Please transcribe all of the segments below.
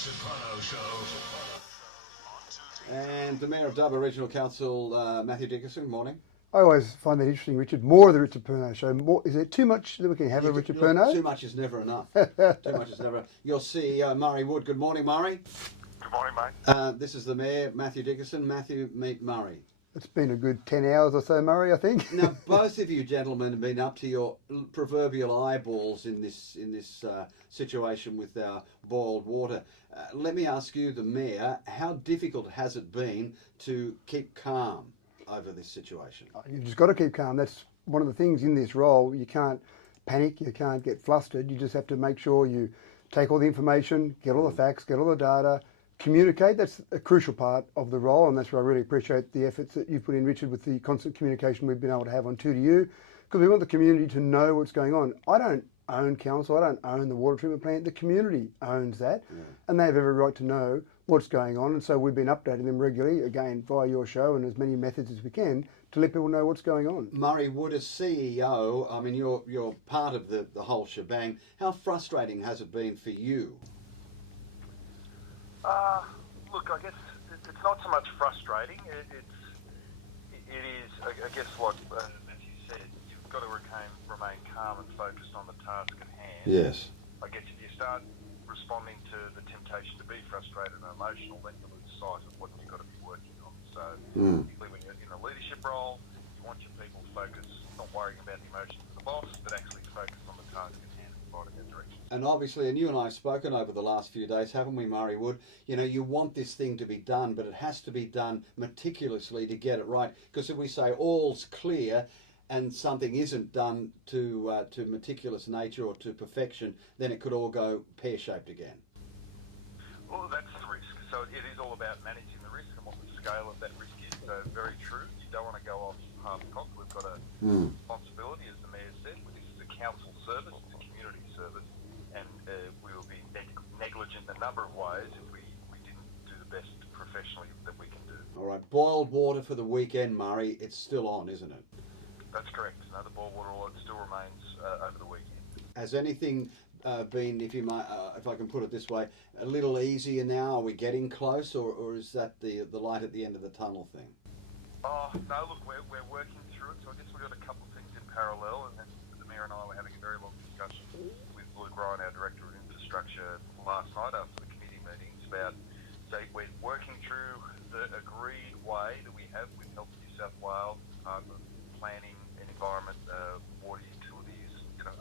Richard Perno Show. And the Mayor of Dubbo Regional Council, Matthew Dickinson, good morning. I always find that interesting, Richard. More of the Richard Perno Show. More, is there too much that we can have of Richard Perno? Too much is never enough. Too much is never. Your CEO, Murray Wood. Good morning, Murray. Good morning, mate. This is the Mayor, Matthew Dickinson. Matthew, meet Murray. It's been a good 10 hours or so, Murray, I think. Now, both of you gentlemen have been up to your proverbial eyeballs in this situation with our boiled water. Let me ask you, the Mayor, how difficult has it been to keep calm over this situation? You've just got to keep calm. That's one of the things in this role. You can't panic, you can't get flustered. You just have to make sure you take all the information, get all the facts, get all the data, communicate. That's a crucial part of the role, and that's where I really appreciate the efforts that you've put in, Richard, with the constant communication we've been able to have on 2 because we want the community to know what's going on. I don't own council, I don't own the water treatment plant, the community owns that, and they have every right to know what's going on, and so we've been updating them regularly, again, via your show and as many methods as we can to let people know what's going on. Murray Wood, as CEO, I mean, you're part of the whole shebang. How frustrating has it been for you? Look, I guess it's not so much frustrating. It is, I guess, what Matthew said. You've got to remain calm and focused on the task at hand. Yes. I guess if you start responding to the temptation to be frustrated and emotional, then you lose sight of what you've got to be working on. So, particularly when you're in a leadership role, you want your people focused, not worrying about the emotions of the boss, but actually focused on the task at hand and providing that direction. And obviously, and you and I have spoken over the last few days, haven't we, Murray Wood? You know, you want this thing to be done, but it has to be done meticulously to get it right. Because if we say all's clear and something isn't done to meticulous nature or to perfection, then it could all go pear-shaped again. Well, that's the risk. So it is all about managing the risk and what the scale of that risk is. So very true. You don't want to go off half-cocked. We've got a responsibility, as the Mayor said. This is a council service, it's a community service, and we will be negligent in a number of ways if we didn't do the best professionally that we can do. All right, boiled water for the weekend, Murray. It's still on, isn't it? That's correct. No, the boiled water audit still remains over the weekend. Has anything been, if I can put it this way, a little easier now? Are we getting close, or is that the light at the end of the tunnel thing? Oh, no, look, we're working through it. So I guess we've got a couple of things in parallel, and then the Mayor and I were having a very long discussion with Luke Ryan, our Director of Infrastructure, last night after the committee meetings about, so we're working through the agreed way that we have with Health New South Wales, Department of Planning and Environment, water utilities,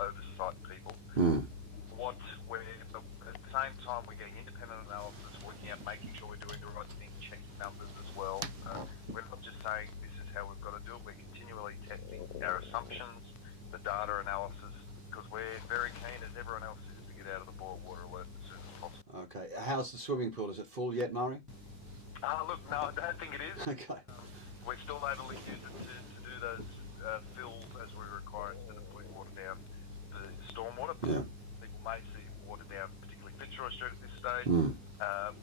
oversight people. What we're, at the same time, we're getting independent analysis, working out, making sure we're doing the right thing, checking numbers as well. We're not just saying this is how we've got to do it. We're continually testing our assumptions, the data analysis, because we're very keen, as everyone else is, to get out of the boiled water alert as soon as possible. Okay. How's the swimming pool? Is it full yet, Murray? Look, no, I don't think it is. Okay. We're still able to use it to do those fills as we require instead of putting water down the stormwater. Yeah. People may see water down, particularly Fitzroy Street at this stage,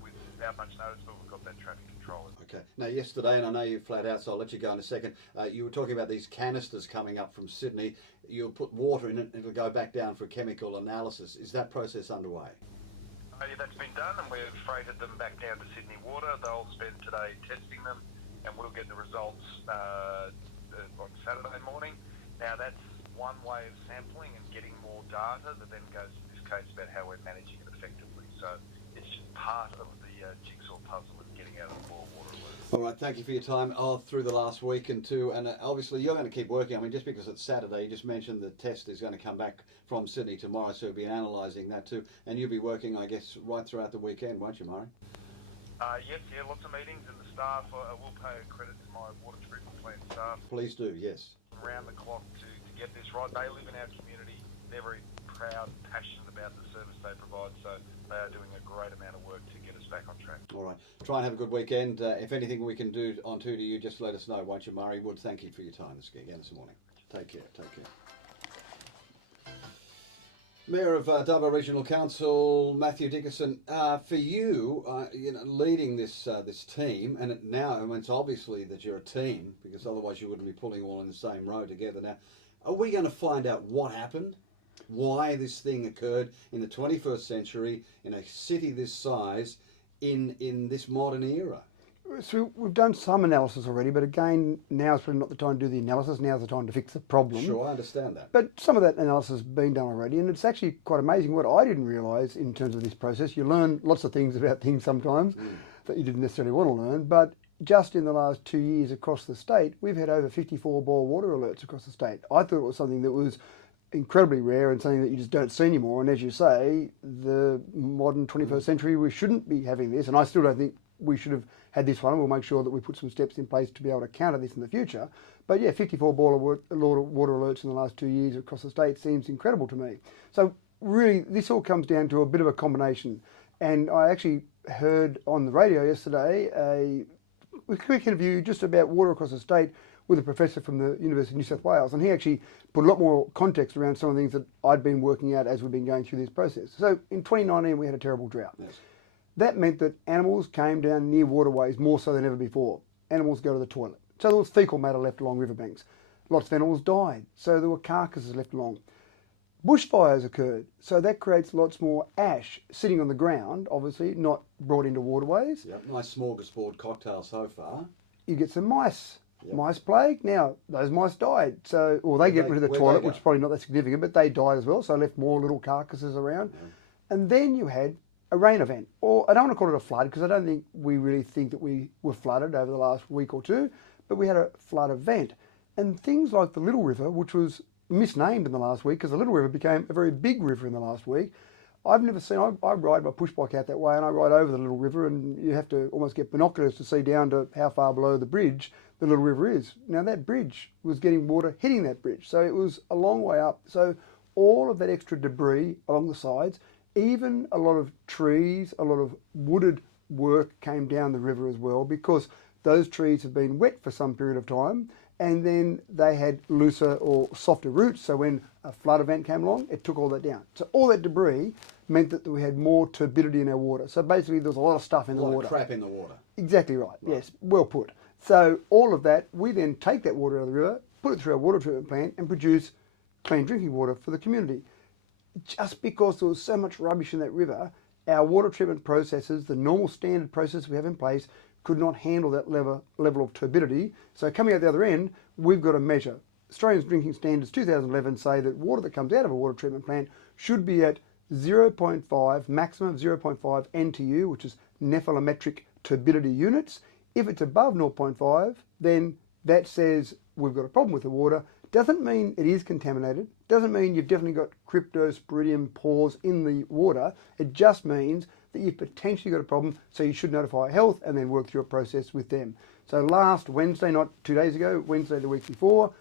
without much notice, but we've got that traffic control. Okay. Now, yesterday, and I know you flat out, so I'll let you go in a second, you were talking about these canisters coming up from Sydney. You'll put water in it and it'll go back down for chemical analysis. Is that process underway? Yeah, that's been done, and we've freighted them back down to Sydney Water. They'll spend today testing them, and we'll get the results on Saturday morning. Now, that's one way of sampling and getting more data that then goes, in this case, about how we're managing it effectively. So it's just part of the jigsaw puzzle of getting out of the boiled water alert. All right, thank you for your time through the last week and two. And obviously, you're going to keep working. I mean, just because it's Saturday, you just mentioned the test is going to come back from Sydney tomorrow, so we'll be analysing that too. And you'll be working, I guess, right throughout the weekend, won't you, Murray? Yes, lots of meetings, and the staff, I will pay credit to my water treatment plant staff. Please do, yes. Around the clock to get this right. They live in our community. They're very proud, passionate about the service they provide, so they are doing a great amount of work to get us back on track. All right. Try and have a good weekend. If anything we can do on 2 just let us know, won't you, Murray Wood? Thank you for your time again this morning. Take care. Mayor of Dubbo Regional Council, Matthew Dickinson. For you, leading this team, and it's obviously that you're a team, because otherwise you wouldn't be pulling all in the same row together. Now, are we going to find out what happened? why this thing occurred in the 21st century in a city this size in this modern era. So we've done some analysis already, but again, now is probably not the time to do the analysis. Now's the time to fix the problem. Sure, I understand that. But some of that analysis has been done already, and it's actually quite amazing what I didn't realise in terms of this process. You learn lots of things about things sometimes that you didn't necessarily want to learn, but just in the last 2 years across the state, we've had over 54 boil water alerts across the state. I thought it was something that was incredibly rare and something that you just don't see anymore. And as you say, the modern 21st century, we shouldn't be having this, and I still don't think we should have had this one. We'll make sure that we put some steps in place to be able to counter this in the future. But yeah, 54 boil water alerts in the last 2 years across the state seems incredible to me. So really, this all comes down to a bit of a combination. And I actually heard on the radio yesterday a quick interview just about water across the state with a professor from the University of New South Wales, and he actually put a lot more context around some of the things that I'd been working out as we've been going through this process. So in 2019 we had a terrible drought. Yes. That meant that animals came down near waterways more so than ever before. Animals go to the toilet. So there was fecal matter left along riverbanks. Lots of animals died, so there were carcasses left along. Bushfires occurred, so that creates lots more ash sitting on the ground, obviously, not brought into waterways. Yep, nice smorgasbord cocktail so far. You get some mice. Yep. Mice plague. Now, those mice died. So, or they get rid of the where'd toilet, they go? which is probably not that significant, but they died as well. So left more little carcasses around. Yeah. And then you had a rain event. Or I don't want to call it a flood because I don't think we really think that we were flooded over the last week or two, but we had a flood event. And things like the Little River, which was misnamed in the last week because the Little River became a very big river in the last week. I've never seen, I ride my push bike out that way and I ride over the Little River and you have to almost get binoculars to see down to how far below the bridge the Little River is. Now that bridge was getting water hitting that bridge, so it was a long way up. So all of that extra debris along the sides, even a lot of trees, a lot of wooded work came down the river as well because those trees have been wet for some period of time and then they had looser or softer roots, so when a flood event came along, it took all that down. So all that debris meant that we had more turbidity in our water. So basically there was a lot of stuff in the water. A lot of crap in the water. Exactly right, yes, well put. So all of that, we then take that water out of the river, put it through our water treatment plant and produce clean drinking water for the community. Just because there was so much rubbish in that river, our water treatment processes, the normal standard process we have in place, could not handle that level of turbidity. So coming out the other end, we've got to measure. Australian Drinking Standards 2011 say that water that comes out of a water treatment plant should be at 0.5, maximum 0.5 NTU, which is nephelometric turbidity units. If it's above 0.5, then that says we've got a problem with the water. Doesn't mean it is contaminated. Doesn't mean you've definitely got cryptosporidium pores in the water. It just means that you've potentially got a problem, so you should notify health and then work through a process with them. So last Wednesday, not 2 days ago, Wednesday the week before,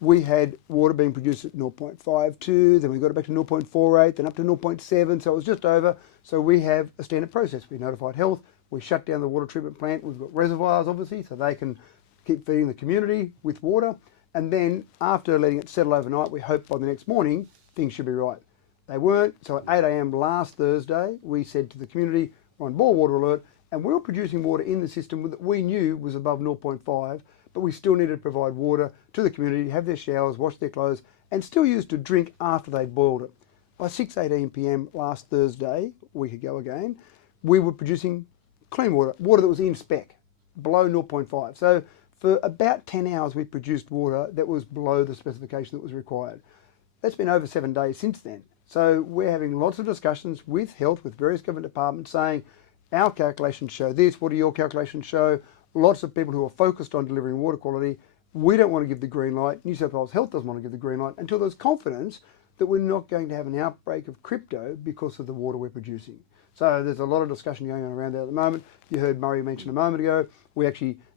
we had water being produced at 0.52, then we got it back to 0.48, then up to 0.7, so it was just over. So we have a standard process. We notified health, we shut down the water treatment plant, we've got reservoirs obviously, so they can keep feeding the community with water. And then after letting it settle overnight, we hope by the next morning, things should be right. They weren't, so at 8 a.m. last Thursday, we said to the community, we're on boil water alert, and we were producing water in the system that we knew was above 0.5, but we still needed to provide water to the community, have their showers, wash their clothes, and still use to drink after they'd boiled it. By 6:18 p.m. last Thursday, a week ago again, we were producing clean water, water that was in spec, below 0.5. So for about 10 hours, we produced water that was below the specification that was required. That's been over 7 days since then. So we're having lots of discussions with health, with various government departments saying, our calculations show this, what do your calculations show? Lots of people who are focused on delivering water quality, we don't want to give the green light. New South Wales Health doesn't want to give the green light until there's confidence that we're not going to have an outbreak of crypto because of the water we're producing. So there's a lot of discussion going on around there at the moment. You heard Murray mention a moment ago,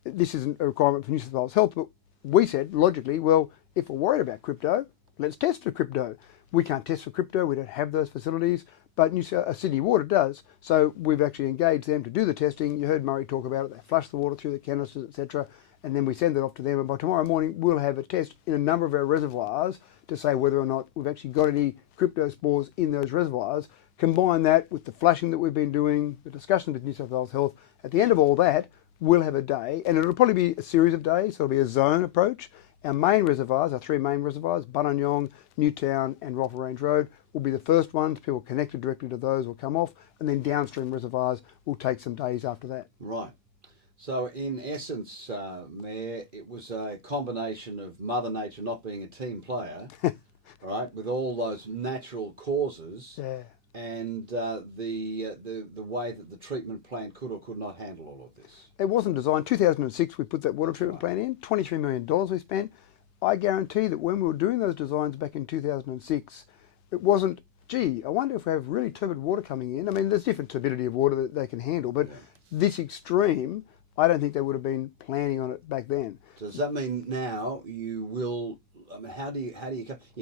this isn't a requirement for New South Wales Health, but we said logically, well, if we're worried about crypto, let's test for crypto. We can't test for crypto, we don't have those facilities, but Sydney Water does. So we've actually engaged them to do the testing. You heard Murray talk about it. They flush the water through the canisters, etc. And then we send it off to them. And by tomorrow morning, we'll have a test in a number of our reservoirs to say whether or not we've actually got any cryptospores in those reservoirs. Combine that with the flushing that we've been doing, the discussion with New South Wales Health. At the end of all that, we'll have a day, and it'll probably be a series of days. So it'll be a zone approach. Our main reservoirs, our three main reservoirs, Bunanyong, Newtown and Rifle Range Road, will be the first ones. People connected directly to those will come off, and then downstream reservoirs will take some days after that. Right. So in essence, Mayor, it was a combination of Mother Nature not being a team player, right, with all those natural causes, Yeah. and the way that the treatment plant could or could not handle all of this. It wasn't designed. 2006, we put that water treatment plant in. $23 million we spent. I guarantee that when we were doing those designs back in 2006, it wasn't, gee, I wonder if we have really turbid water coming in. I mean, there's different turbidity of water that they can handle, but this extreme, I don't think they would have been planning on it back then. So does that mean now you will? I mean, how do you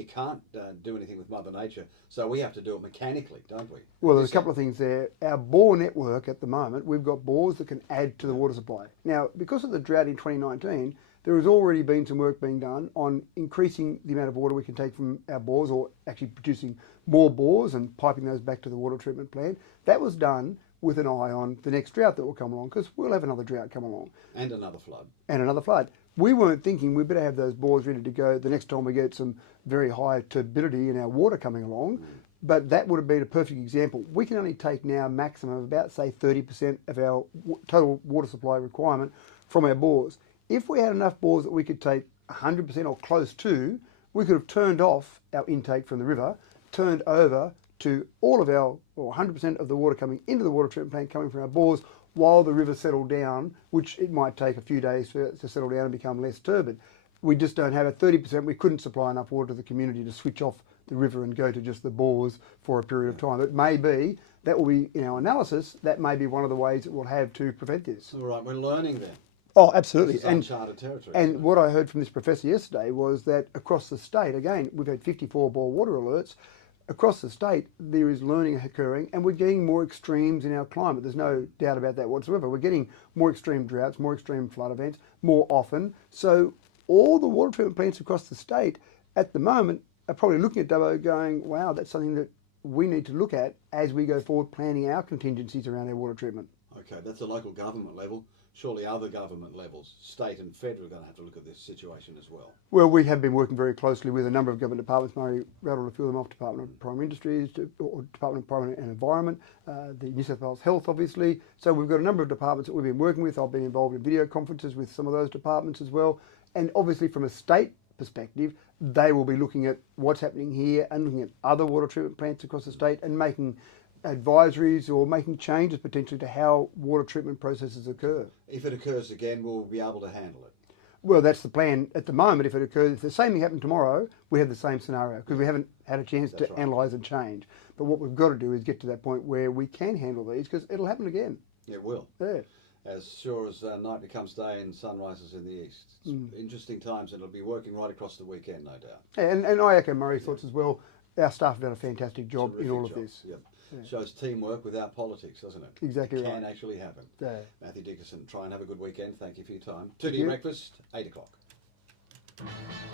can't do anything with Mother Nature, so we have to do it mechanically, don't we? Well, there's a couple of things there. Our bore network at the moment, we've got bores that can add to the water supply. Now, because of the drought in 2019, there has already been some work being done on increasing the amount of water we can take from our bores, or actually producing more bores and piping those back to the water treatment plant. That was done with an eye on the next drought that will come along, because we'll have another drought come along. And another flood. And another flood. We weren't thinking we better have those bores ready to go the next time we get some very high turbidity in our water coming along. But that would have been a perfect example. We can only take now a maximum of about, say, 30% of our total water supply requirement from our bores. If we had enough bores that we could take 100% or close to, we could have turned off our intake from the river, turned over to all of our, or 100% of the water coming into the water treatment plant coming from our bores, while the river settled down, which it might take a few days to settle down and become less turbid. We just don't have it. 30%, we couldn't supply enough water to the community to switch off the river and go to just the bores for a period of time. It may be, that will be, in our analysis, that may be one of the ways that we'll have to prevent this. All right, we're learning then. Oh, absolutely. This is uncharted territory. And what I heard from this professor yesterday was that across the state, again, we've had 54 bore water alerts. Across the state, there is learning occurring, and we're getting more extremes in our climate. There's no doubt about that whatsoever. We're getting more extreme droughts, more extreme flood events, more often. So all the water treatment plants across the state at the moment are probably looking at Dubbo going, wow, that's something that we need to look at as we go forward planning our contingencies around our water treatment. Okay, that's a local government level. Surely other government levels, state and federal, are going to have to look at this situation as well. Well, we have been working very closely with a number of government departments. Murray rattled a few of them off: Department of Primary Industries, or Department of Primary and Environment, the New South Wales Health, obviously. So we've got a number of departments that we've been working with. I've been involved in video conferences with some of those departments as well. And obviously from a state perspective, they will be looking at what's happening here and looking at other water treatment plants across the state and making advisories or making changes potentially to how water treatment processes occur. If it occurs again, we'll be able to handle it. Well, that's the plan at the moment. If it occurs, if the same thing happened tomorrow, we have the same scenario because we haven't had a chance to analyse and change. But what we've got to do is get to that point where we can handle these, because it'll happen again. It will. Yeah. As sure as night becomes day and sun rises in the east. It's interesting times, and it'll be working right across the weekend, no doubt. And I echo Murray's thoughts as well. Our staff have done a fantastic job in all of this. Yep. Yeah. Shows teamwork without politics, doesn't it? Exactly right. Can actually happen. Yeah. Matthew Dickerson, try and have a good weekend. Thank you for your time. 2D Breakfast, 8 o'clock.